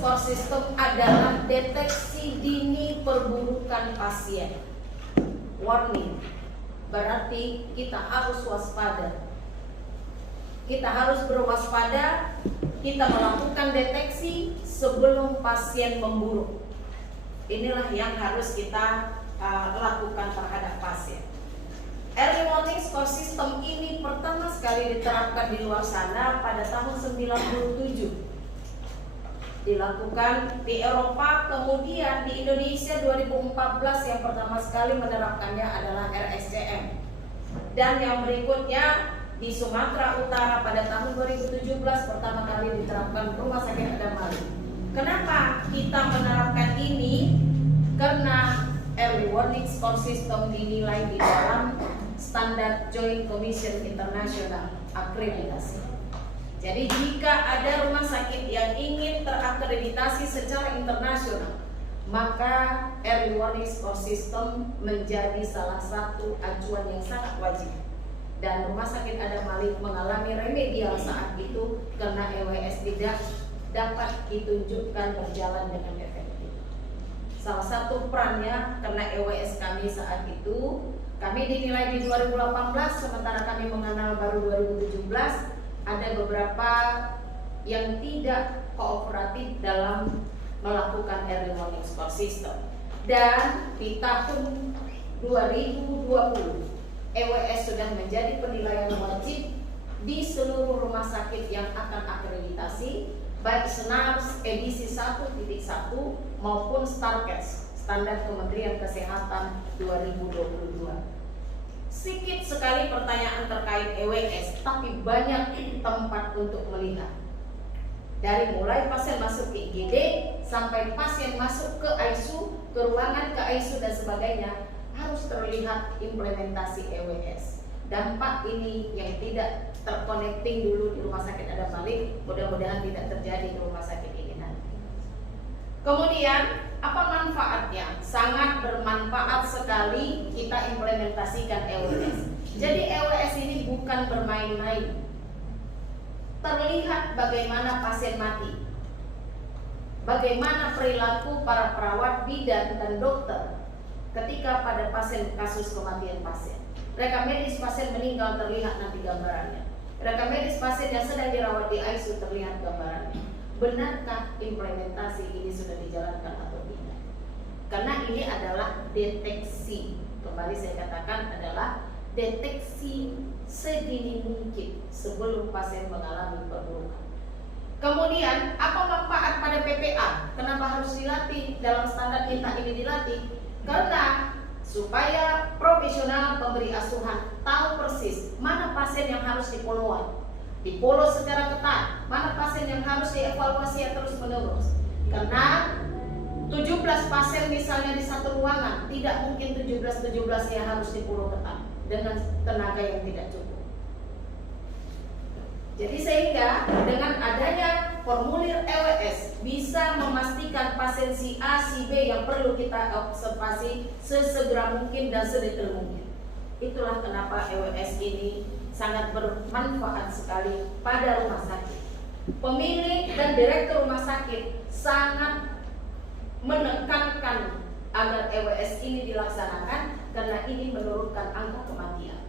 Score System adalah deteksi dini perburukan pasien. Warning, berarti kita harus waspada. Kita harus berwaspada, kita melakukan deteksi sebelum pasien memburuk. Inilah yang harus kita lakukan terhadap pasien. Early Warning Score System ini pertama sekali diterapkan di luar sana pada tahun 97. Dilakukan di Eropa, kemudian di Indonesia 2014 yang pertama sekali menerapkannya adalah RSCM. Dan yang berikutnya di Sumatera Utara pada tahun 2017 pertama kali diterapkan Rumah Sakit Adam Malik. Kenapa kita menerapkan ini? Karena Early Warning Score System dinilai di dalam standar Joint Commission International akreditasi. Jadi jika ada rumah sakit yang ingin terakreditasi secara internasional, maka Early Warning Score System menjadi salah satu acuan yang sangat wajib. Dan Rumah Sakit Adam Malik mengalami remedial saat itu karena EWS tidak dapat ditunjukkan berjalan dengan efektif. Salah satu perannya karena EWS kami saat itu, kami dinilai di 2018, sementara kami mengenal baru 2017. Ada beberapa yang tidak kooperatif dalam melakukan Early Warning Score System. Dan di tahun 2020 EWS sudah menjadi penilaian wajib di seluruh rumah sakit yang akan akreditasi, baik SNARS edisi 1.1 maupun STARCAS, Standar Kementerian Kesehatan 2022. Sedikit sekali pertanyaan terkait EWS, tapi banyak tempat untuk melihat. Dari mulai pasien masuk ke IGD sampai pasien masuk ke ICU, ke ruangan ke ICU dan sebagainya, harus terlihat implementasi EWS. Dampak ini yang tidak terconnecting dulu di Rumah Sakit Adam Malik, mudah-mudahan tidak terjadi di rumah sakit ini nanti. Kemudian, apa manfaatnya? Sangat bermanfaat sekali kita implementasikan EWS. Jadi EWS ini bukan bermain-main. Terlihat bagaimana pasien mati, bagaimana perilaku para perawat, bidan, dan dokter ketika pada pasien kasus kematian pasien. Rekam medis pasien meninggal terlihat nanti gambarannya. Rekam medis pasien yang sedang dirawat di ICU terlihat gambarannya. Benarkah implementasi ini sudah dijalankan atau tidak? Karena ini adalah deteksi. Kembali saya katakan adalah deteksi sedini mungkin sebelum pasien mengalami perburukan. Kemudian, apa manfaat pada PPA? Kenapa harus dilatih? Dalam standar kita ini dilatih karena supaya profesional pemberi asuhan tahu persis mana pasien yang harus di-follow secara ketat, mana pasien yang harus dievaluasi terus menerus. Karena 17 pasien misalnya di satu ruangan, tidak mungkin 17 yang harus di-follow ketat dengan tenaga yang tidak cukup. Jadi sehingga dengan adanya formulir EWS bisa memastikan pasien si A, si B yang perlu kita observasi sesegera mungkin dan sedetail mungkin. Itulah kenapa EWS ini sangat bermanfaat sekali pada rumah sakit. Pemilik dan direktur rumah sakit sangat menekankan agar EWS ini dilaksanakan karena ini menurunkan angka kematian.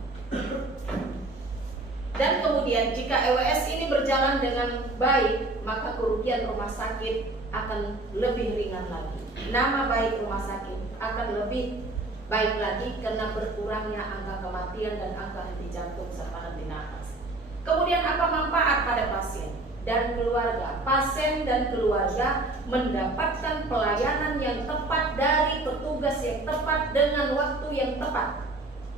Dan kemudian jika EWS ini berjalan dengan baik, maka kerugian rumah sakit akan lebih ringan lagi. Nama baik rumah sakit akan lebih baik lagi karena berkurangnya angka kematian dan angka henti jantung serta henti nafas. Kemudian apa manfaat pada pasien dan keluarga? Pasien dan keluarga mendapatkan pelayanan yang tepat dari petugas yang tepat dengan waktu yang tepat.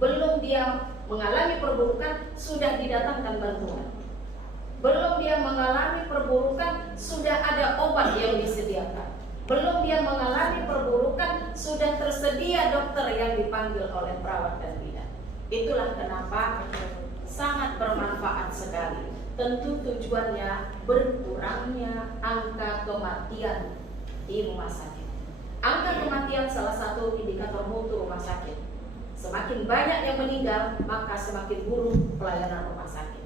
Belum dia mengalami perburukan, sudah didatangkan bantuan. Belum dia mengalami perburukan, sudah ada obat yang disediakan. Belum dia mengalami perburukan, sudah tersedia dokter yang dipanggil oleh perawat dan bidan. Itulah kenapa sangat bermanfaat sekali. Tentu tujuannya berkurangnya angka kematian di rumah sakit. Angka kematian salah satu indikator mutu rumah sakit. Semakin banyak yang meninggal, maka semakin buruk pelayanan rumah sakit.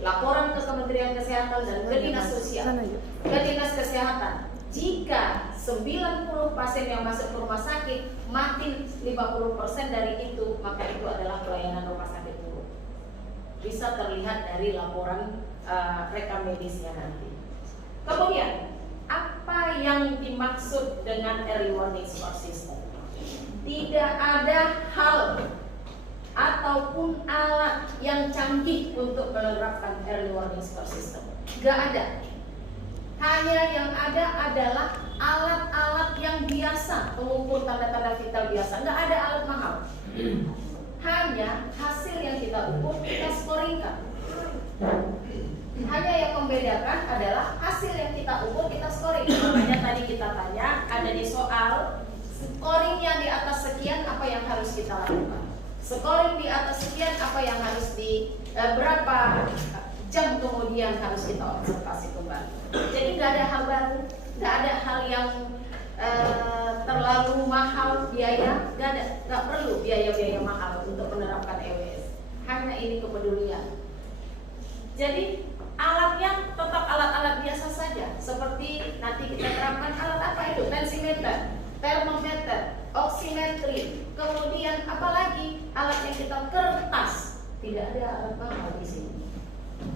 Laporan ke Kementerian Kesehatan dan ke Dinas Sosial, ke Dinas Kesehatan. Jika 90 pasien yang masuk ke rumah sakit makin 50% dari itu, maka itu adalah pelayanan rumah sakit buruk. Bisa terlihat dari laporan rekam medisnya nanti. Kemudian, apa yang dimaksud dengan early warning support system? Tidak ada hal ataupun alat yang canggih untuk menerapkan early warning support system. Gak ada. Hanya yang ada adalah alat-alat yang biasa, pengukur tanda-tanda vital biasa. Gak ada alat mahal. Hanya hasil yang kita ukur, kita scoringkan. Hanya yang membedakan adalah hasil yang kita ukur, kita scoring. Makanya tadi kita tanya, ada di soal, scoringnya di atas sekian, apa yang harus kita lakukan? Scoring di atas sekian, apa yang harus berapa jam kemudian harus kita observasi kembali. Jadi nggak ada hal baru, nggak ada hal yang terlalu mahal biaya, nggak perlu biaya-biaya mahal untuk menerapkan EWS. Hanya ini kepedulian. Jadi alatnya tetap alat-alat biasa saja, seperti nanti kita terapkan alat apa itu? Tensimeter, termometer, oximetri, kemudian apalagi alat yang kita kertas. Tidak ada alat mahal di sini.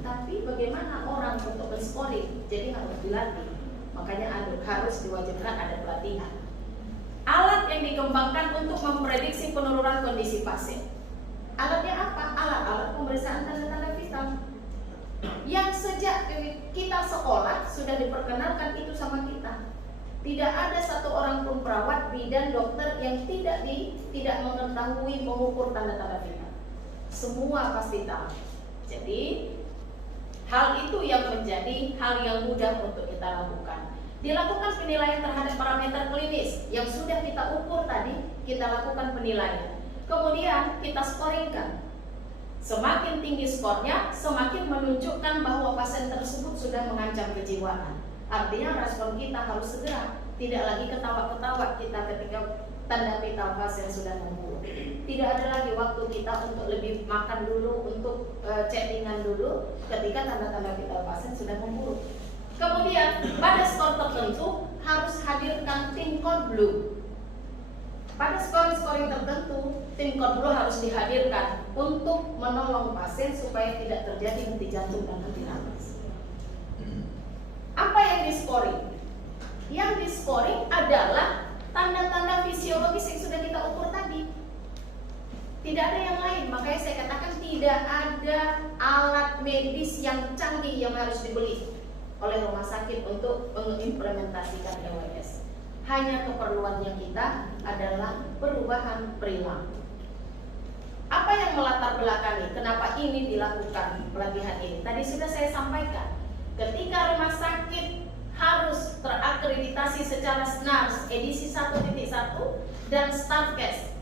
Tapi bagaimana orang untuk men-scoring? Jadi harus dilatih. Makanya harus diwajibkan ada pelatihan. Alat yang dikembangkan untuk memprediksi penurunan kondisi pasien. Alatnya apa? Alat-alat pemeriksaan tanda-tanda vital. Yang sejak kita sekolah sudah diperkenalkan itu sama kita. Tidak ada satu orang pun perawat, bidan, dokter yang tidak mengetahui mengukur tanda-tanda vital. Semua pasti tahu. Jadi hal itu yang menjadi hal yang mudah untuk kita lakukan. Dilakukan penilaian terhadap parameter klinis yang sudah kita ukur tadi, kita lakukan penilaian. Kemudian kita scoringkan. Semakin tinggi skornya, semakin menunjukkan bahwa pasien tersebut sudah mengancam kejiwaan. Artinya respon kita harus segera. Tidak lagi ketawa-ketawa kita ketika tanda vital pasien sudah memburuk. Tidak ada lagi waktu kita untuk lebih makan dulu, untuk chattingan dulu ketika tanda-tanda vital pasien sudah memburuk. Kemudian pada skor tertentu harus hadirkan tim code blue. Pada scoring tertentu, tim code blue harus dihadirkan untuk menolong pasien supaya tidak terjadi henti jantung dan henti nafas. Apa yang di-scoring? Yang di-scoring adalah tanda-tanda fisiologis yang sudah kita ukur tadi. Tidak ada yang lain, makanya saya katakan tidak ada alat medis yang canggih yang harus dibeli oleh rumah sakit untuk mengimplementasikan EWS. Hanya keperluannya kita adalah perubahan perilaku. Apa yang melatar belakangi kenapa ini dilakukan pelatihan ini? Tadi sudah saya sampaikan, ketika rumah sakit harus terakreditasi secara SNARS edisi 1.1 dan STARKES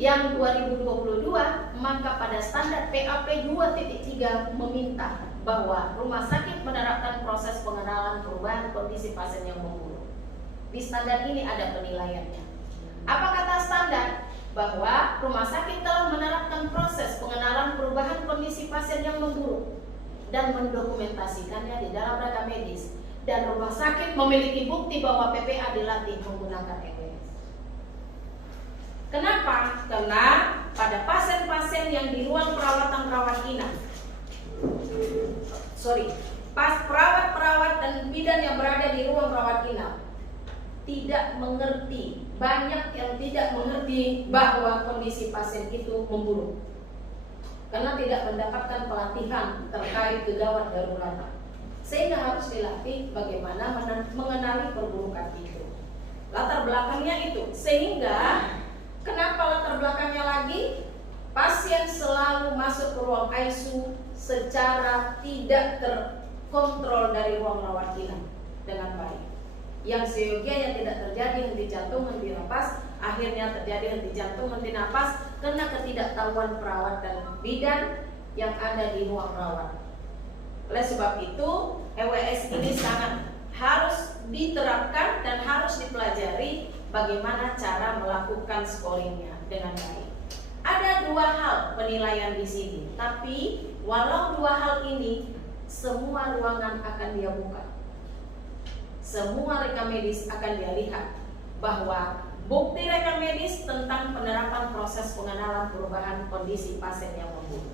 yang 2022, maka pada standar PAP 2.3 meminta bahwa rumah sakit menerapkan proses pengenalan perubahan kondisi pasien yang memburuk. Di standar ini ada penilaiannya. Apa kata standar? Bahwa rumah sakit telah menerapkan proses pengenalan perubahan kondisi pasien yang memburuk dan mendokumentasikannya di dalam rekam medis, dan rumah sakit memiliki bukti bahwa PPA dilatih menggunakan EWS. Kenapa? Karena pada pasien-pasien yang di ruang perawatan rawat inap, perawat-perawat dan bidan yang berada di ruang rawat inap tidak mengerti, banyak yang tidak mengerti bahwa kondisi pasien itu memburuk karena tidak mendapatkan pelatihan terkait gawat darurat, sehingga harus dilatih bagaimana mengenali perburukan itu. Latar belakangnya itu, sehingga kenapa latar belakangnya lagi? Pasien selalu masuk ke ruang ICU secara tidak terkontrol dari ruang rawat inap dengan baik. Yang seyogianya tidak terjadi henti jantung, henti napas, akhirnya terjadi henti jantung, henti napas karena ketidaktahuan perawat dan bidan yang ada di ruang rawat. Oleh sebab itu, EWS ini sangat harus diterapkan dan harus dipelajari bagaimana cara melakukan scoringnya dengan baik. Ada dua hal penilaian di sini, tapi walau dua hal ini semua ruangan akan dia buka. semua rekam medis akan dia lihat bahwa bukti rekam medis tentang penerapan proses pengenalan perubahan kondisi pasien yang membunuh.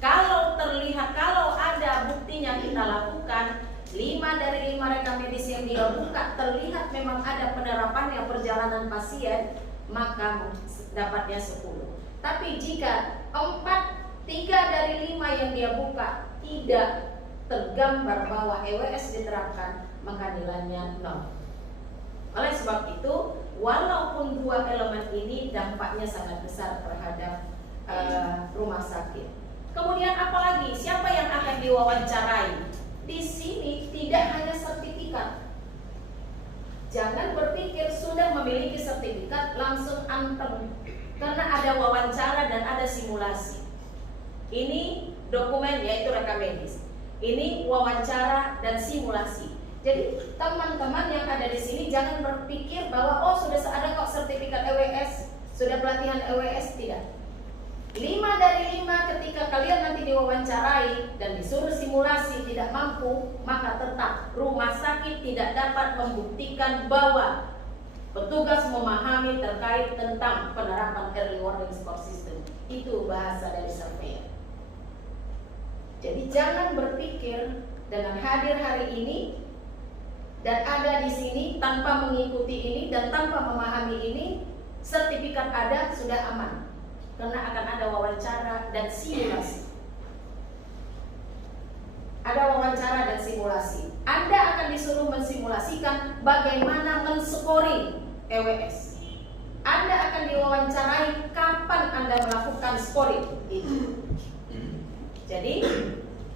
Kalau terlihat, kalau ada buktinya kita lakukan, 5 dari 5 rekam medis yang dia buka terlihat memang ada penerapannya perjalanan pasien, maka dapatnya 10. Tapi jika 3 dari 5 yang dia buka tidak tergambar bahwa EWS diterapkan, maka nilainya 0. Oleh sebab itu, walaupun 2 elemen ini dampaknya sangat besar terhadap rumah sakit. Kemudian apalagi siapa yang akan diwawancarai? Di sini tidak hanya sertifikat. Jangan berpikir sudah memiliki sertifikat langsung anteng, karena ada wawancara dan ada simulasi. Ini dokumen yaitu rekam medis. Ini wawancara dan simulasi. Jadi teman-teman yang ada di sini jangan berpikir bahwa oh sudah ada kok sertifikat EWS, sudah pelatihan EWS, tidak. 5 dari 5 ketika kalian nanti diwawancarai dan disuruh simulasi tidak mampu, maka tetap rumah sakit tidak dapat membuktikan bahwa petugas memahami terkait tentang penerapan early warning support system. Itu bahasa dari surveyor. Jadi jangan berpikir dengan hadir hari ini dan ada di sini tanpa mengikuti ini dan tanpa memahami ini, sertifikat ada sudah aman, karena akan ada wawancara dan simulasi. Ada wawancara dan simulasi. Anda akan disuruh mensimulasikan bagaimana men-scoring EWS. Anda akan diwawancarai kapan Anda melakukan scoring itu. Jadi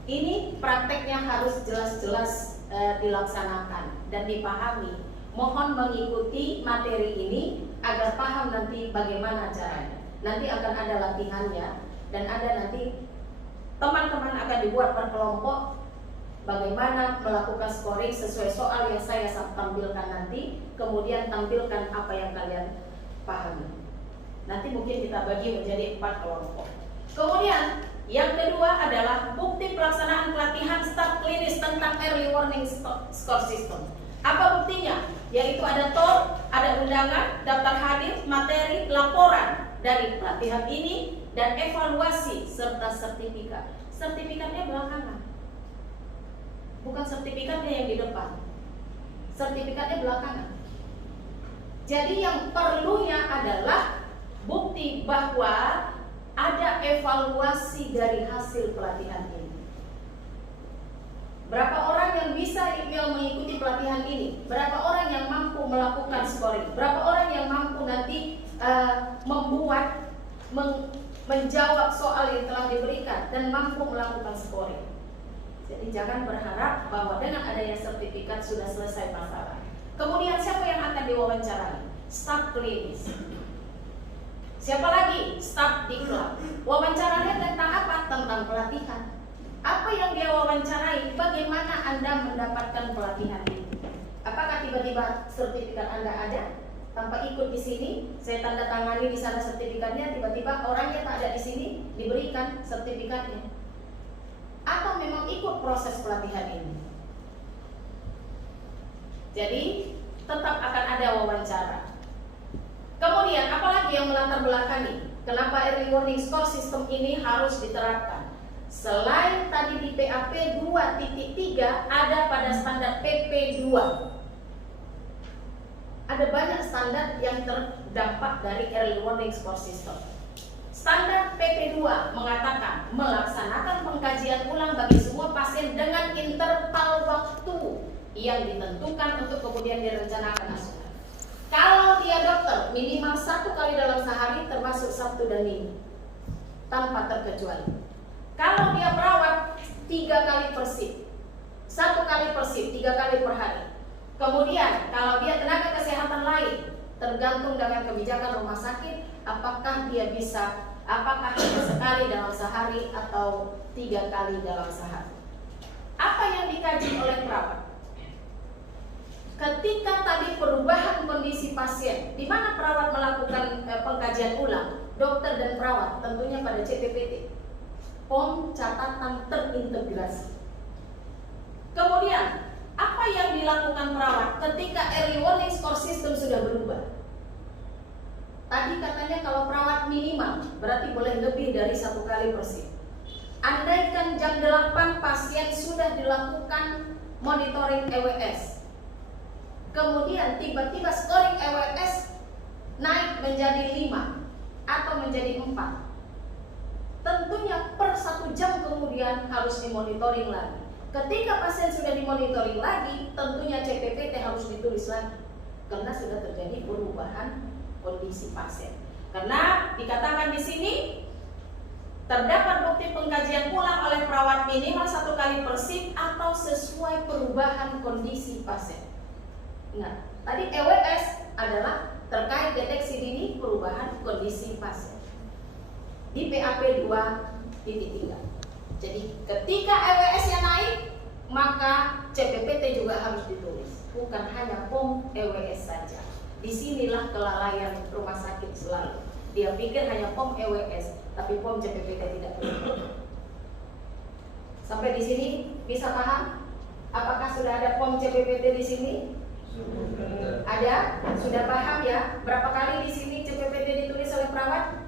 ini prakteknya harus jelas-jelas dilaksanakan dan dipahami. Mohon mengikuti materi ini agar paham nanti bagaimana caranya. Nanti akan ada latihannya dan ada nanti teman-teman akan dibuat per kelompok bagaimana melakukan scoring sesuai soal yang saya tampilkan nanti. Kemudian tampilkan apa yang kalian pahami. Nanti mungkin kita bagi menjadi 4 kelompok. Kemudian yang kedua adalah bukti pelaksanaan pelatihan staf klinis tentang early warning score system. Apa buktinya? Yaitu ada TOR, ada undangan, daftar hadir, materi, laporan dari pelatihan ini, dan evaluasi serta sertifikat. Sertifikatnya belakangan, bukan sertifikatnya yang di depan. Sertifikatnya belakangan. Jadi yang perlunya adalah bukti bahwa ada evaluasi dari hasil pelatihan ini. Berapa orang yang bisa mengikuti pelatihan ini? Berapa orang yang mampu melakukan scoring? Berapa orang yang mampu nanti menjawab soal yang telah diberikan dan mampu melakukan scoring? Jadi jangan berharap bahwa dengan adanya sertifikat sudah selesai masalah. Kemudian siapa yang akan diwawancarai? Staf klinis. Siapa lagi? Staf diklat. Wawancaranya tentang apa? Tentang pelatihan. Apa yang dia wawancarai? Bagaimana Anda mendapatkan pelatihan ini? Apakah tiba-tiba sertifikat Anda ada tanpa ikut di sini? Saya tanda tangani di sana sertifikatnya, tiba-tiba orangnya tak ada di sini, diberikan sertifikatnya. Atau memang ikut proses pelatihan ini? Jadi tetap akan ada wawancara. Kemudian apalagi yang melatar belakangi kenapa early warning score system ini harus diterapkan? Selain tadi di PAP 2.3 ada pada standar PP 2. Ada banyak standar yang terdampak dari early warning score system. Standar PP 2 mengatakan melaksanakan pengkajian ulang bagi semua pasien dengan interval waktu yang ditentukan untuk kemudian direncanakan asuhan. Kalau dia dokter, minimal 1 kali dalam sehari termasuk Sabtu dan Minggu, tanpa terkecuali. Kalau dia perawat, 3 kali per shift, 1 kali per shift, 3 kali per hari. Kemudian kalau dia tenaga kesehatan lain, tergantung dengan kebijakan rumah sakit, apakah dia sekali dalam sehari atau 3 kali dalam sehari. Apa yang dikaji oleh perawat? Ketika tadi perubahan kondisi pasien, di mana perawat melakukan pengkajian ulang, dokter dan perawat tentunya pada CPPT, POM catatan terintegrasi. Kemudian apa yang dilakukan dilakukan perawat ketika early warning score system sudah berubah? Tadi katanya kalau perawat minimal berarti boleh lebih dari 1 kali per shift. Andaikan jam 8 pasien sudah dilakukan monitoring EWS, kemudian tiba-tiba scoring EWS naik menjadi 5 atau menjadi 4, tentunya per 1 jam kemudian harus dimonitoring lagi. Ketika pasien sudah dimonitoring lagi, tentunya CPPT harus ditulis lagi karena sudah terjadi perubahan kondisi pasien. Karena dikatakan di sini terdapat bukti pengkajian ulang oleh perawat minimal 1 kali per shift atau sesuai perubahan kondisi pasien. Nah, tadi EWS adalah terkait deteksi dini perubahan kondisi pasien di PAP 2.3. Jadi ketika EWS-nya naik, maka CPPT juga harus ditulis, bukan hanya POM EWS saja. Disinilah kelalaian rumah sakit selalu. Dia pikir hanya POM EWS, tapi POM CPPT tidak perlu. Sampai di sini bisa paham? Apakah sudah ada POM CPPT di sini? Ada? Sudah paham ya? Berapa kali di sini CPPT ditulis oleh perawat?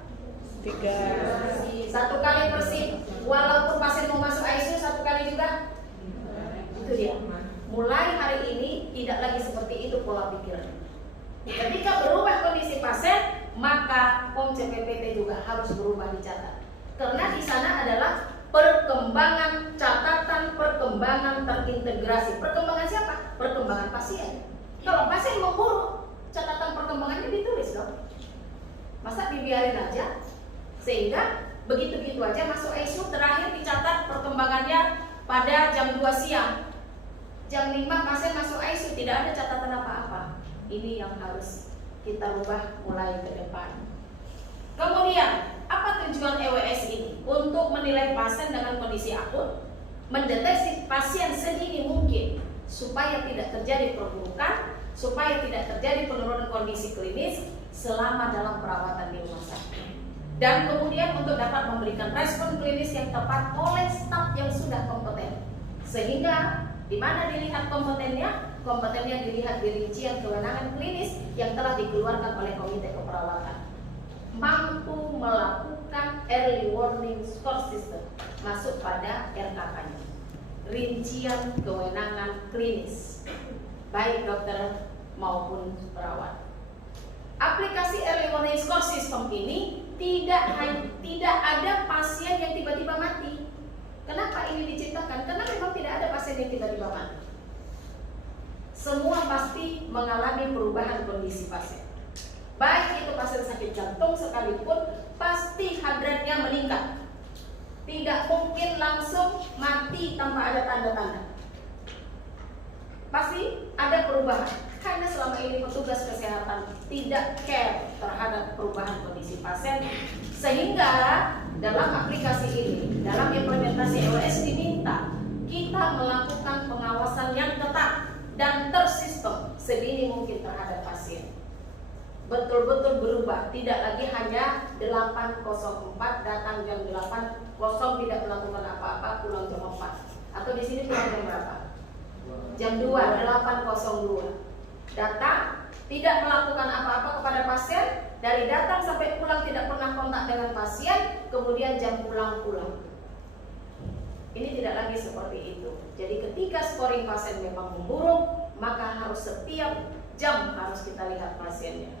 3. 1 kali per shift. Walaupun pasien mau masuk ICU 1 kali juga. Itu dia. Mulai hari ini tidak lagi seperti itu pola pikirnya. Ketika berubah kondisi pasien, maka POM CPPT juga harus berubah dicatat. Karena di sana adalah perkembangan catatan, perkembangan terintegrasi. Perkembangan siapa? Perkembangan pasien. Kalau pasien memburuk, catatan perkembangannya ditulis dong. Masa dibiarin aja? Sehingga begitu-begitu aja masuk ICU, terakhir dicatat perkembangannya pada jam 2 siang. Jam 5 pasien masuk ICU, tidak ada catatan apa-apa. Ini yang harus kita rubah mulai ke depan. Kemudian, apa tujuan EWS ini? Untuk menilai pasien dengan kondisi akut, mendeteksi pasien sedini mungkin supaya tidak terjadi perburukan, supaya tidak terjadi penurunan kondisi klinis selama dalam perawatan di rumah sakit. Dan kemudian untuk dapat memberikan respon klinis yang tepat oleh staf yang sudah kompeten. Sehingga di mana dilihat kompetennya? Kompetennya dilihat di rincian kewenangan klinis yang telah dikeluarkan oleh Komite Keperawatan. Mampu melakukan early warning score system, masuk pada RKK-nya. Rincian kewenangan klinis, baik dokter maupun perawat. Aplikasi early warning score system ini tidak ada pasien yang tiba-tiba mati. Kenapa ini diciptakan? Karena memang tidak ada pasien yang tiba-tiba mati. Semua pasti mengalami perubahan kondisi pasien. Baik itu pasien sakit jantung sekalipun, pasti heart rate-nya meningkat. Tidak mungkin langsung mati tanpa ada tanda-tanda. Pasti ada perubahan. Karena selama ini petugas kesehatan tidak care terhadap perubahan kondisi pasien, sehingga dalam aplikasi ini, dalam implementasi EWS diminta kita melakukan pengawasan yang ketat dan tersistem sedini mungkin terhadap pasien. Betul-betul berubah, tidak lagi hanya 8.04 datang jam 8.00 tidak melakukan apa-apa, pulang jam 4. Atau di sini pulang jam berapa? Jam 2, 8.02. Datang, tidak melakukan apa-apa kepada pasien, dari datang sampai pulang tidak pernah kontak dengan pasien, kemudian jam pulang. Ini tidak lagi seperti itu. Jadi ketika scoring pasien memang memburuk, maka harus setiap jam harus kita lihat pasiennya.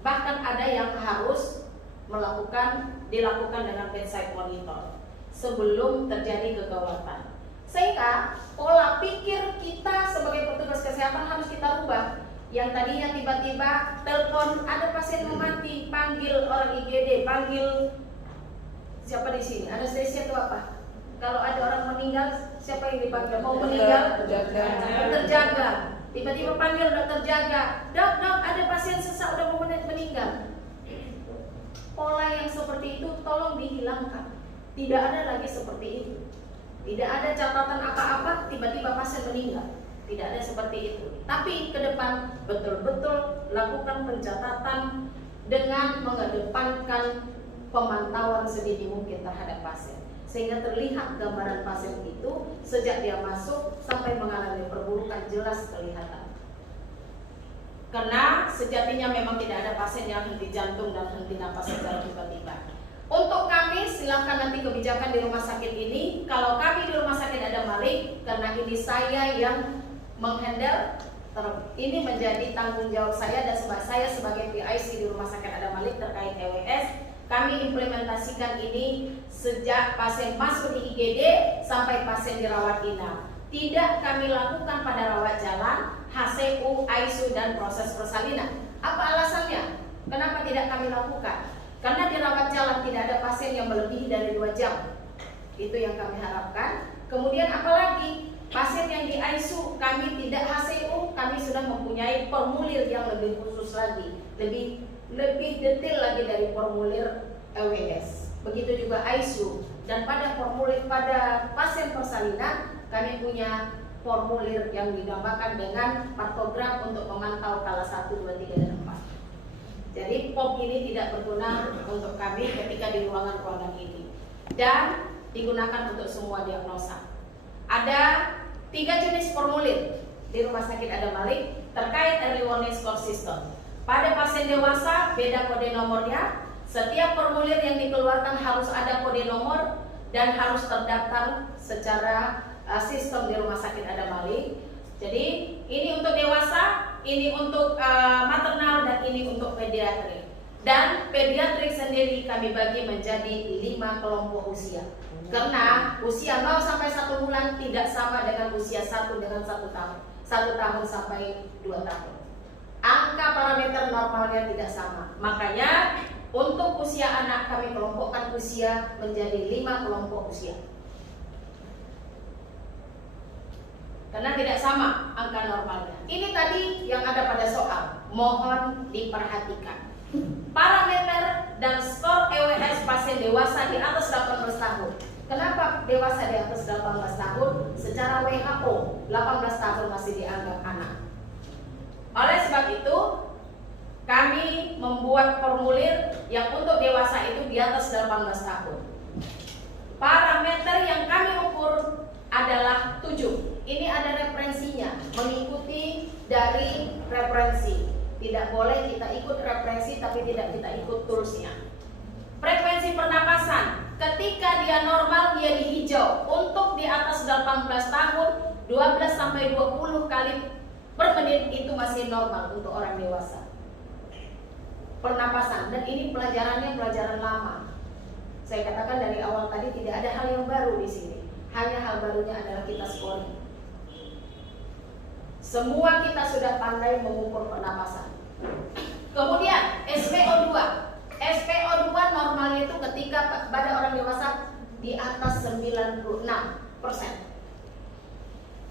Bahkan ada yang harus dilakukan dengan bedside monitor sebelum terjadi kegawatan. Sehingga pola pikir kita sebagai petugas kesehatan harus kita rubah. Yang tadinya tiba-tiba telepon ada pasien mau mati, panggil orang IGD, panggil siapa di sini? Anestesi atau apa? Kalau ada orang meninggal, siapa yang dipanggil? Mau meninggal? Dokter jaga. Tiba-tiba panggil dokter jaga. Dok, ada pasien sesak udah mau meninggal. Pola yang seperti itu tolong dihilangkan. Tidak ada lagi seperti itu. Tidak ada catatan apa-apa tiba-tiba pasien meninggal. Tidak ada seperti itu. Tapi ke depan betul-betul lakukan pencatatan dengan mengedepankan pemantauan sedini mungkin terhadap pasien. sehingga terlihat gambaran pasien itu sejak dia masuk sampai mengalami perburukan jelas kelihatan. Karena sejatinya memang tidak ada pasien yang henti jantung dan henti napas secara tiba-tiba. Untuk kami, silakan nanti kebijakan di rumah sakit ini. Kalau kami di rumah sakit Adam Malik, karena ini saya yang menghandle, ini menjadi tanggung jawab saya dan saya sebagai PIC di rumah sakit Adam Malik terkait EWS. Kami implementasikan ini sejak pasien masuk di IGD sampai pasien dirawat inap. Tidak kami lakukan pada rawat jalan, HCU, ICU, dan proses persalinan. Apa alasannya? Kenapa tidak kami lakukan? Karena di rawat jalan tidak ada pasien yang melebihi dari 2 jam. Itu yang kami harapkan. Kemudian apalagi pasien yang di ICU, kami tidak HCU, kami sudah mempunyai formulir yang lebih khusus lagi, lebih detail lagi dari formulir EWS. Begitu juga ICU. Dan pada pasien persalinan kami punya formulir yang digambarkan dengan partogram untuk memantau skala 1, 2, 3, dan 4. Jadi POP ini tidak berguna untuk kami ketika di ruangan-ruangan ini. Dan digunakan untuk semua diagnosa. Ada 3 jenis formulir di Rumah Sakit Adam Malik terkait early warning score system. Pada pasien dewasa beda kode nomornya. Setiap formulir yang dikeluarkan harus ada kode nomor dan harus terdaftar secara sistem di Rumah Sakit Adam Malik. Jadi ini untuk dewasa, ini untuk maternal, dan ini untuk pediatrik. Dan pediatrik sendiri kami bagi menjadi 5 kelompok usia. Karena usia 0 sampai 1 bulan tidak sama dengan usia 1 dengan 1 tahun. 1 tahun sampai 2 tahun. Angka parameter normalnya tidak sama. Makanya untuk usia anak kami kelompokkan usia menjadi 5 kelompok usia. Karena tidak sama angka normalnya. Ini tadi yang ada pada soal. Mohon diperhatikan. Parameter dan skor EWS pasien dewasa di atas 18 tahun. Kenapa dewasa di atas 18 tahun? Secara WHO, 18 tahun masih dianggap anak. Oleh sebab itu, kami membuat formulir yang untuk dewasa itu di atas 18 tahun. Parameter yang kami ukur adalah 7. Ini ada referensinya, mengikuti dari referensi. Tidak boleh kita ikut referensi tapi tidak kita ikut toolsnya. Frekuensi pernapasan, ketika dia normal dia di hijau. Untuk di atas 18 tahun, 12 sampai 20 kali per menit itu masih normal untuk orang dewasa. Pernapasan, dan ini pelajarannya pelajaran lama. Saya katakan dari awal tadi tidak ada hal yang baru di sini. Hanya hal barunya adalah kita scoring. Semua kita sudah pandai mengukur pernapasan. Kemudian SpO2. SpO2 normalnya itu ketika pada orang dewasa di atas 96%.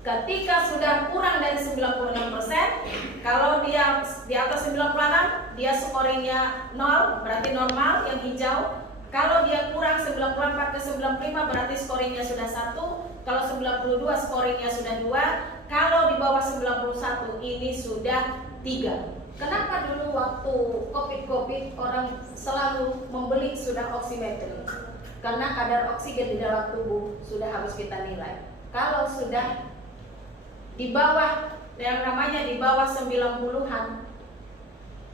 Ketika sudah kurang dari 96%, kalau dia di atas 96, dia scoringnya 0, berarti normal yang hijau. Kalau dia kurang 94 ke 95 berarti scoringnya sudah 1. Kalau 92 scoringnya sudah 2. Kalau di bawah 91 ini sudah 3. Kenapa dulu waktu COVID orang selalu membeli sudah oximetri? Karena kadar oksigen di dalam tubuh sudah harus kita nilai. Kalau sudah di bawah, yang namanya di bawah 90-an,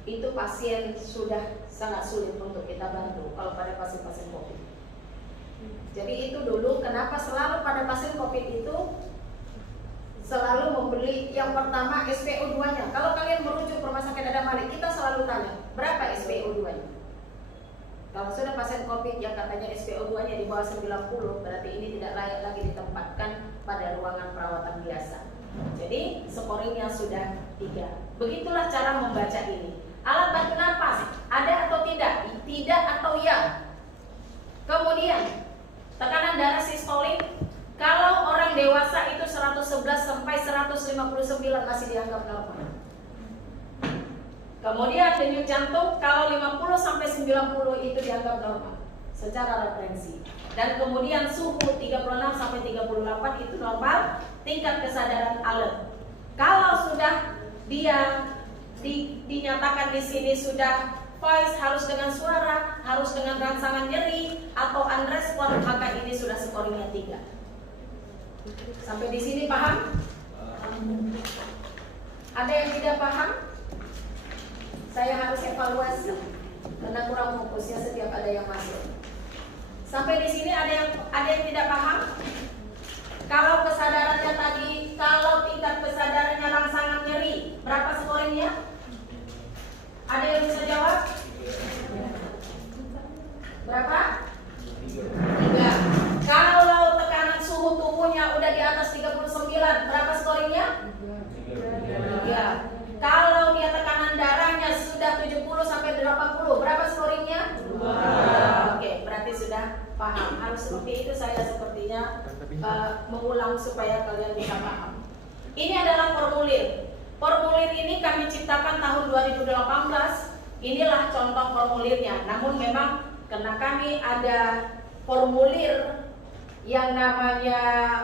itu pasien sudah sangat sulit untuk kita bantu kalau pada pasien-pasien COVID. Jadi itu dulu kenapa selalu pada pasien COVID itu selalu membeli yang pertama SpO2-nya. Kalau kalian merujuk Rumah Sakit Adam Malik, kita selalu tanya, berapa SpO2-nya? Kalau sudah pasien COVID yang katanya SpO2-nya di bawah 90, berarti ini tidak layak lagi ditempatkan pada ruangan perawatan biasa. Jadi scoringnya sudah 3. Begitulah cara membaca ini. Alat bantu napas, ada atau tidak? Tidak atau ya? Kemudian tekanan darah sistolik. Kalau orang dewasa itu 111 sampai 159 masih dianggap normal. Kemudian denyut jantung kalau 50 sampai 90 itu dianggap normal secara referensi. Dan kemudian suhu 36 sampai 38 itu normal. Tingkat kesadaran alert. Kalau sudah dia dinyatakan di sini sudah voice, harus dengan suara, harus dengan rangsangan nyeri atau unrespon, maka ini sudah scoringnya 3. Sampai di sini paham? Ada yang tidak paham? Saya harus evaluasi karena kurang fokusnya setiap ada yang masuk. Sampai di sini ada yang tidak paham? Kalau kesadarannya tadi, kalau tingkat kesadarannya rangsangan nyeri, berapa scoringnya? Ada yang bisa jawab? Berapa? 3. Kalau tekanan suhu tubuhnya udah di atas 39, berapa scoringnya? 3. Kalau dia tekanan darahnya sudah 70 sampai 80, berapa scoringnya? 2. Oke, berarti sudah paham. Harus seperti itu saya sepertinya mengulang supaya kalian bisa paham. Ini adalah formulir. Formulir ini kami ciptakan tahun 2018. Inilah contoh formulirnya. Namun memang karena kami ada formulir yang namanya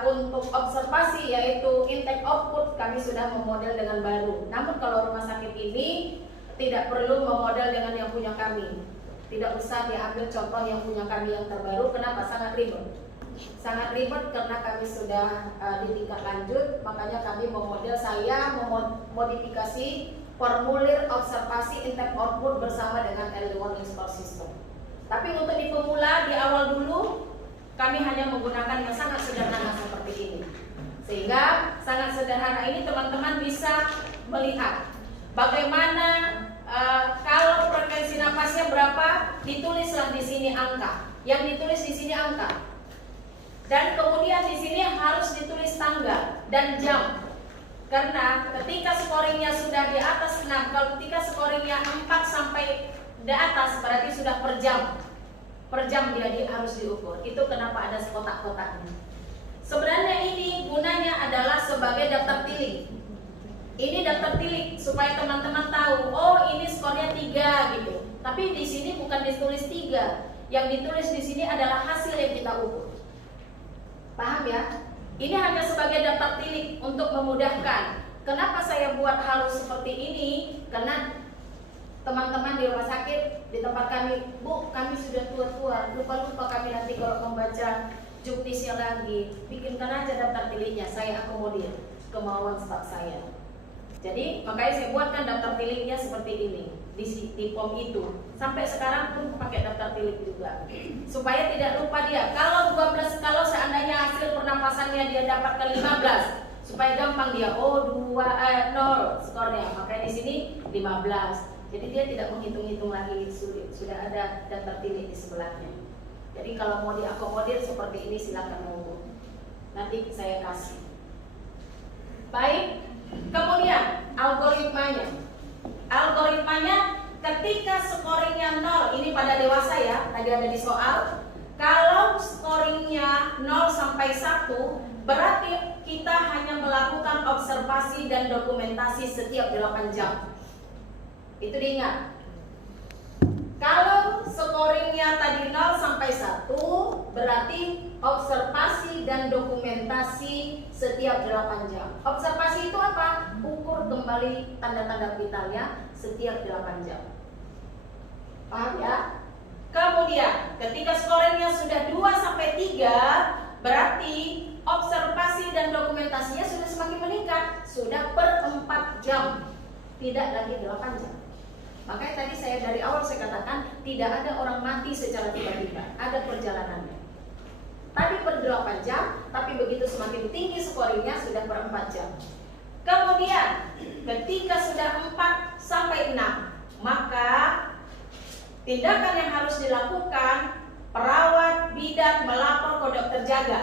untuk observasi yaitu intake output, kami sudah memodel dengan baru. Namun kalau rumah sakit ini tidak perlu memodel dengan yang punya kami. Tidak usah diambil contoh yang punya kami yang terbaru. Kenapa? Sangat ribet. Sangat ribet karena kami sudah di tingkat lanjut. Makanya kami memodel, saya memodifikasi formulir observasi intake output bersama dengan early warning score system. Tapi untuk di pemula di awal dulu kami hanya menggunakan yang sangat sederhana seperti ini. Sehingga sangat sederhana ini teman-teman bisa melihat bagaimana kalau frekuensi napasnya berapa, ditulislah di sini angka. Yang ditulis di sini angka. Dan kemudian di sini harus ditulis tanggal dan jam. Karena ketika scoringnya sudah di atas 6, kalau ketika scoringnya 4 sampai di atas berarti sudah per jam. Per jam dia harus diukur. Itu kenapa ada kotak-kotaknya. Sebenarnya ini gunanya adalah sebagai daftar tilik. Ini daftar tilik supaya teman-teman tahu, oh ini skornya 3 gitu. Tapi di sini bukan ditulis 3. Yang ditulis di sini adalah hasil yang kita ukur. Paham ya? Ini hanya sebagai daftar tilik untuk memudahkan. Kenapa saya buat halus seperti ini? Karena teman-teman di rumah sakit, di tempat kami, Bu, kami sudah tua-tua, lupa-lupa kami nanti kalau membaca juknisnya lagi. Bikinkan aja daftar tiliknya, saya akomodir kemauan staf saya. Jadi makanya saya buatkan daftar tiliknya seperti ini di form itu. Sampai sekarang pun pakai daftar tilik juga. Supaya tidak lupa dia. Kalau 12, kalau seandainya hasil pernapasannya dia dapat ke 15, supaya gampang dia, oh 0 skornya. Makanya di sini 15. Jadi dia tidak menghitung-hitung lagi, sudah ada daftar tilik di sebelahnya. Jadi kalau mau diakomodir seperti ini silakan monggo. Nanti saya kasih. Baik. Kemudian algoritmanya. Algoritmanya ketika scoringnya 0, ini pada dewasa ya, tadi ada di soal. Kalau scoringnya 0 sampai 1, berarti kita hanya melakukan observasi dan dokumentasi setiap 8 jam. Itu diingat. Kalau scoringnya tadi 0 sampai 1, berarti observasi dan dokumentasi setiap 8 jam. Observasi itu apa? Ukur kembali tanda-tanda vitalnya setiap 8 jam. Paham ya? Kemudian, ketika scoringnya sudah 2 sampai 3, berarti observasi dan dokumentasinya sudah semakin meningkat. Sudah per 4 jam, tidak lagi 8 jam. Makanya tadi saya dari awal saya katakan tidak ada orang mati secara tiba-tiba, ada perjalanannya. Tadi per 8 jam, tapi begitu semakin tinggi scoringnya sudah per 4 jam. Kemudian ketika sudah 4 sampai 6, maka tindakan yang harus dilakukan perawat, bidan melapor ke dokter jaga.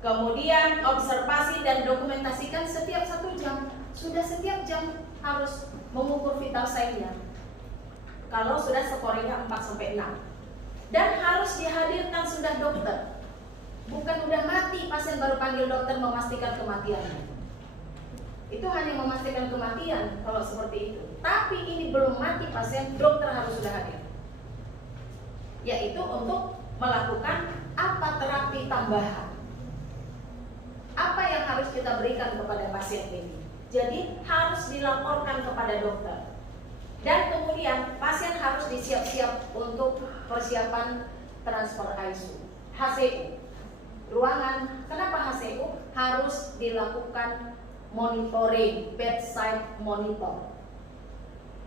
Kemudian observasi dan dokumentasikan setiap 1 jam. Sudah setiap jam harus mengukur vital sign-nya. Kalau sudah scoringnya 4 sampai 6. Dan harus dihadirkan sudah dokter. Bukan udah mati pasien baru panggil dokter memastikan kematiannya. Itu hanya memastikan kematian kalau seperti itu. Tapi ini belum mati pasien, dokter harus sudah hadir. Yaitu untuk melakukan apa terapi tambahan. Apa yang harus kita berikan kepada pasien ini. Jadi harus dilaporkan kepada dokter. Dan kemudian pasien harus disiap-siap untuk persiapan transfer ICU, HCU. Ruangan, kenapa HCU? Harus dilakukan monitoring, bedside monitor.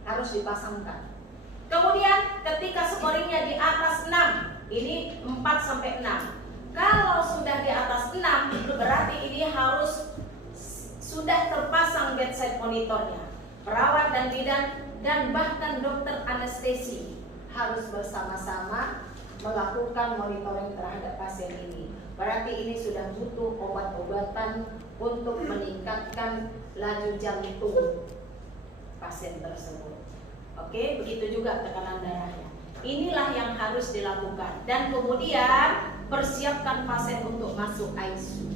Harus dipasangkan. Kemudian ketika scoringnya di atas 6, ini 4 sampai 6. Kalau sudah di atas 6, berarti ini harus sudah terpasang bedside monitornya. Perawat dan bidan dan bahkan dokter anestesi harus bersama-sama melakukan monitoring terhadap pasien ini. Berarti ini sudah butuh obat-obatan untuk meningkatkan laju jantung pasien tersebut. Oke, begitu juga tekanan darahnya. Inilah yang harus dilakukan. Dan kemudian persiapkan pasien untuk masuk ICU.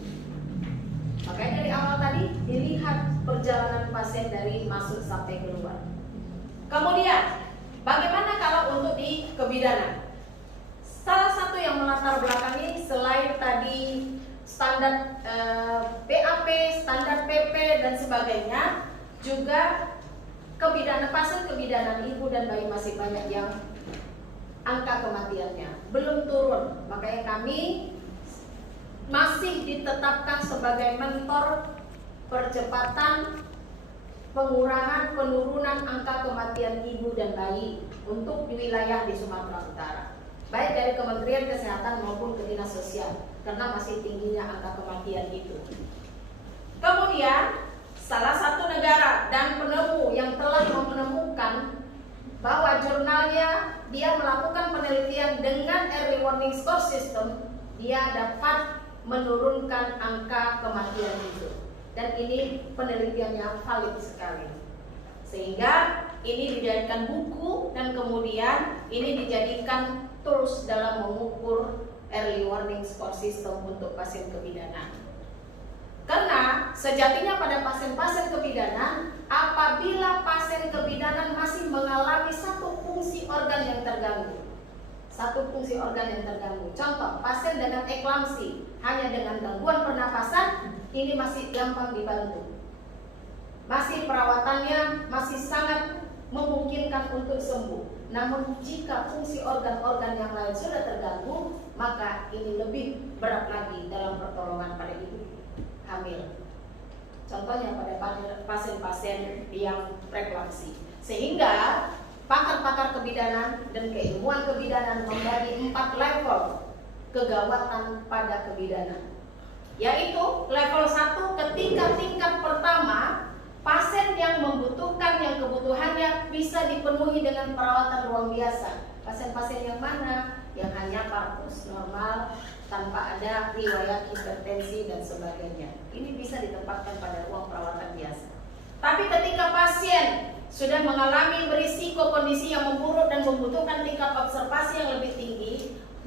Makanya dari awal tadi dilihat perjalanan pasien dari masuk sampai keluar. Kemudian, bagaimana kalau untuk di kebidanan? Salah satu yang melatar belakangi selain tadi standar PAP, standar PP dan sebagainya, juga kebidanan pasien kebidanan ibu dan bayi masih banyak yang angka kematiannya belum turun. Makanya kami masih ditetapkan sebagai mentor percepatan pengurangan penurunan angka kematian ibu dan bayi untuk di wilayah di Sumatera Utara, baik dari Kementerian Kesehatan maupun ke Dinas Sosial, karena masih tingginya angka kematian itu. Kemudian salah satu negara dan penemu yang telah menemukan bahwa jurnalnya dia melakukan penelitian dengan early warning score system, dia dapat menurunkan angka kematian itu. Dan ini penelitiannya valid sekali. Sehingga ini dijadikan buku dan kemudian ini dijadikan tools dalam mengukur early warning score system untuk pasien kebidanan. Karena sejatinya pada pasien-pasien kebidanan, apabila pasien kebidanan masih mengalami satu fungsi organ yang terganggu, contoh pasien dengan eklamsi hanya dengan gangguan pernapasan, ini masih gampang dibantu, masih perawatannya masih sangat memungkinkan untuk sembuh. Namun jika fungsi organ-organ yang lain sudah terganggu, maka ini lebih berat lagi dalam pertolongan pada ibu hamil. Contohnya pada pasien-pasien yang preeklamsi. Sehingga pakar-pakar kebidanan dan keilmuan kebidanan membagi 4 level kegawatan pada kebidanan. Yaitu level 1 ketika tingkat pertama pasien yang membutuhkan yang kebutuhannya bisa dipenuhi dengan perawatan ruang biasa. Pasien-pasien yang mana? Yang hanya partus normal tanpa ada riwayat hipertensi dan sebagainya. Ini bisa ditempatkan pada ruang perawatan biasa. Tapi ketika pasien sudah mengalami berisiko kondisi yang memburuk dan membutuhkan tingkat observasi yang lebih tinggi,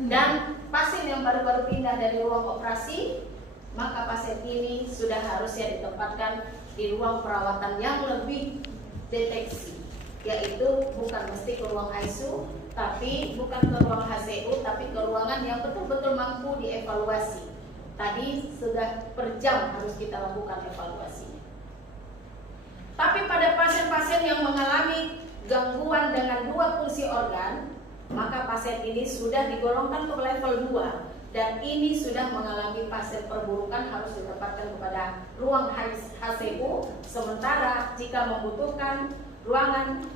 dan pasien yang baru-baru pindah dari ruang operasi, maka pasien ini sudah harusnya ditempatkan di ruang perawatan yang lebih deteksi, yaitu bukan mesti ke ruang ICU, tapi bukan ke ruang HCU, tapi ke ruangan yang betul-betul mampu dievaluasi. Tadi sudah per jam harus kita lakukan evaluasinya. Tapi pada pasien-pasien yang mengalami gangguan dengan 2 fungsi organ, maka pasien ini sudah digolongkan ke level 2 dan ini sudah mengalami fase perburukan, harus ditempatkan kepada ruang HCU. Sementara jika membutuhkan ruangan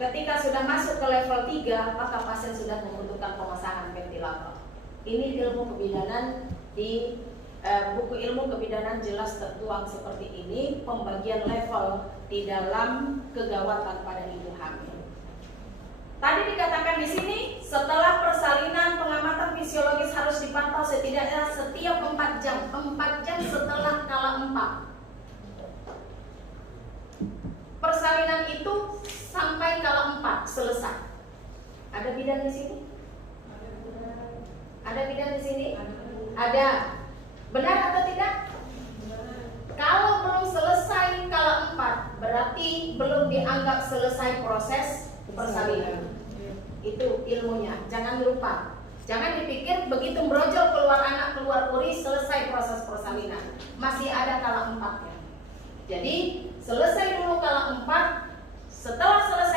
ketika sudah masuk ke level 3, maka pasien sudah membutuhkan pemasangan ventilator. Ini ilmu kebidanan di buku ilmu kebidanan jelas tertuang seperti ini pembagian level di dalam kegawatan pada ibu hamil. Tadi dikatakan di sini setelah persalinan pengamatan fisiologis harus dipantau setidaknya setiap 4 jam. 4 jam setelah kala 4. Persalinan itu sampai kala 4 selesai. Ada bidan di sini? Ada bidan di sini? Ada. Benar atau tidak? Kalau belum selesai kala 4, berarti belum dianggap selesai proses persalinan. Itu ilmunya. Jangan lupa. Jangan dipikir begitu merojol keluar anak, keluar urin selesai proses persalinan. Masih ada kala 4-nya. Jadi selesai dulu kala 4. Setelah selesai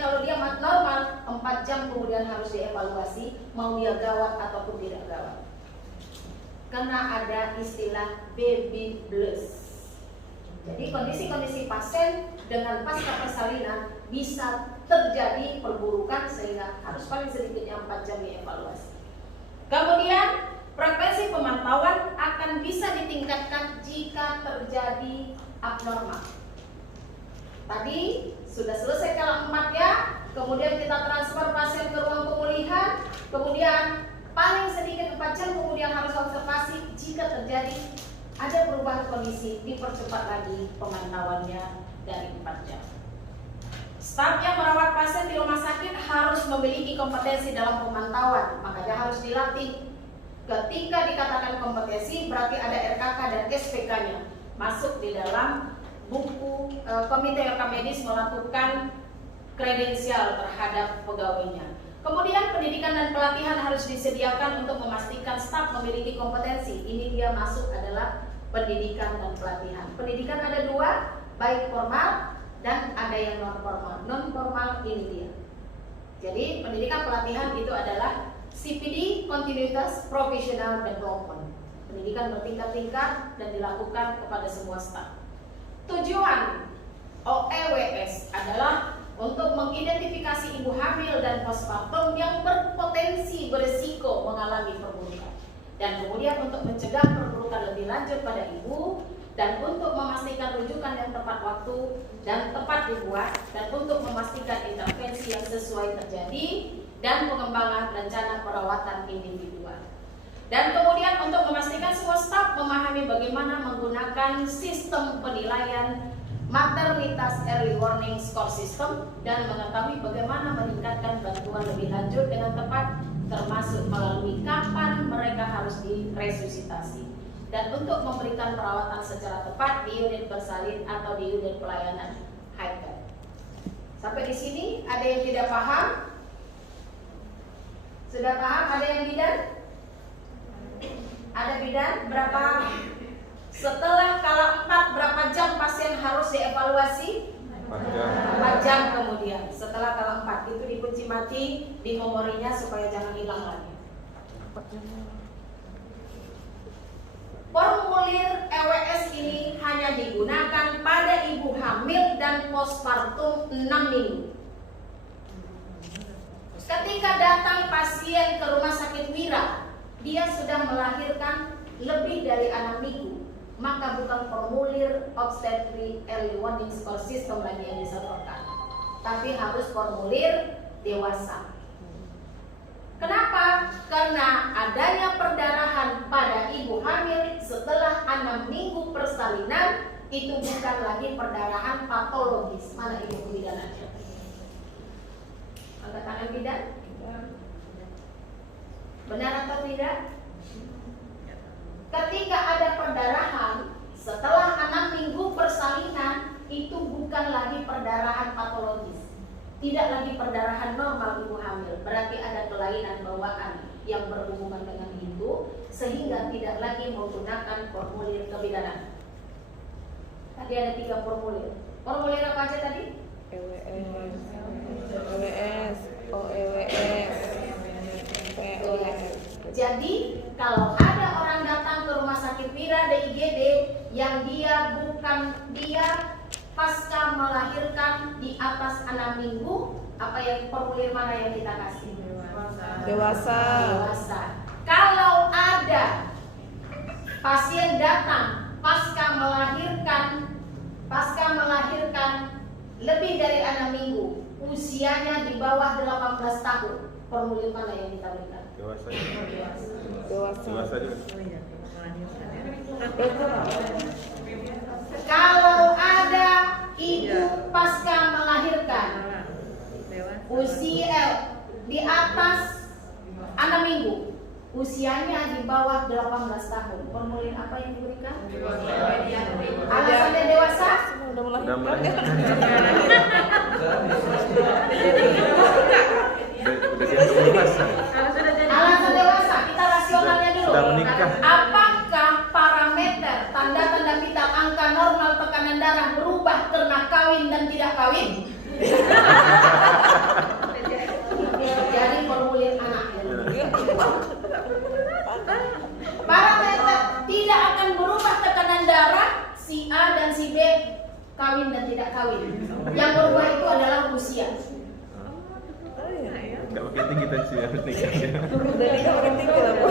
kalau dia normal 4 jam kemudian harus dievaluasi mau dia gawat ataupun tidak gawat. Karena ada istilah baby blues. Jadi kondisi-kondisi pasien dengan pasca persalinan bisa terjadi perburukan sehingga harus paling sedikitnya 4 jam dievaluasi. Kemudian frekuensi pemantauan akan bisa ditingkatkan jika terjadi abnormal. Tadi sudah selesai kalau 4 ya, kemudian kita transfer pasien ke ruang pemulihan, kemudian paling sedikit 4 jam kemudian harus observasi. Jika terjadi ada perubahan kondisi, dipercepat lagi pemantauannya dari 4 jam. Staf yang merawat pasien di rumah sakit harus memiliki kompetensi dalam pemantauan, makanya harus dilatih. Ketika dikatakan kompetensi berarti ada RKK dan SPK-nya masuk di dalam buku komite rekam medis melakukan kredensial terhadap pegawainya. Kemudian pendidikan dan pelatihan harus disediakan untuk memastikan staf memiliki kompetensi. Ini dia masuk adalah pendidikan dan pelatihan. Pendidikan ada 2, baik formal dan ada yang non formal. Non formal ini dia. Jadi pendidikan pelatihan itu adalah CPD, Continuous Professional Development. Pendidikan bertingkat-tingkat dan dilakukan kepada semua staf. Tujuan OEWS adalah untuk mengidentifikasi ibu hamil dan postpartum yang berpotensi berisiko mengalami perburukan, dan kemudian untuk mencegah perburukan lebih lanjut pada ibu, dan untuk memastikan rujukan yang tepat waktu dan tepat dibuat, dan untuk memastikan intervensi yang sesuai terjadi, dan pengembangan rencana perawatan individual. Dan kemudian untuk memastikan semua staf memahami bagaimana menggunakan sistem penilaian maternitas early warning score system dan mengetahui bagaimana meningkatkan bantuan lebih lanjut dengan tepat, termasuk melalui kapan mereka harus diresusitasi, dan untuk memberikan perawatan secara tepat di unit bersalin atau di unit pelayanan HICAP. Sampai di sini ada yang tidak paham? Sudah paham? Ada yang bidan? Ada bidan? Berapa? Setelah kala 4 berapa jam pasien harus dievaluasi? 4 jam kemudian. Setelah kala 4 itu dikunci mati di memorinya supaya jangan hilang lagi. Formulir EWS ini hanya digunakan pada ibu hamil dan postpartum 6 minggu. Ketika datang pasien ke rumah sakit Wira, dia sudah melahirkan lebih dari 6 minggu, maka bukan formulir obstetric early warning score system lagi yang disertakan, tapi harus formulir dewasa. Kenapa? Karena adanya perdarahan pada ibu hamil setelah 6 minggu persalinan itu bukan lagi perdarahan patologis. Mana ibu bidan aja? Angkat tangan bidan. Benar atau tidak? Ketika ada perdarahan setelah 6 minggu persalinan itu bukan lagi perdarahan patologis, tidak lagi perdarahan normal ibu hamil, berarti ada kelainan bawaan yang berhubungan dengan itu, sehingga tidak lagi menggunakan formulir kebidanan. Tadi ada 3 formulir. Formulir apa aja tadi? EWS, OEWS, POS. Jadi kalau ada orang datang ke rumah sakit Wira DIGD yang dia pasca melahirkan di atas 6 minggu, apa yang formulir mana yang kita kasih? Dewasa. Kalau ada pasien datang pasca melahirkan lebih dari 6 minggu, usianya di bawah 18 tahun, formulir mana yang kita berikan? Dewasa. Kalau ada ibu pasca melahirkan usia di atas 6 minggu, usianya di bawah 18 tahun, formulir apa yang diberikan? Alasannya dewasa? Udah melahirkan. Alasan dewasa, kita rasionalnya dulu. Sudah menikah. Apakah parameter tanda-tanda vital angka normal tekanan darah berubah karena kawin dan tidak kawin? si B kawin dan tidak kawin. Yang berubah itu adalah usia. Oh iya. Nggak makin tinggi tensi harus nikah. Udah nikah makin tinggi lah, Bu.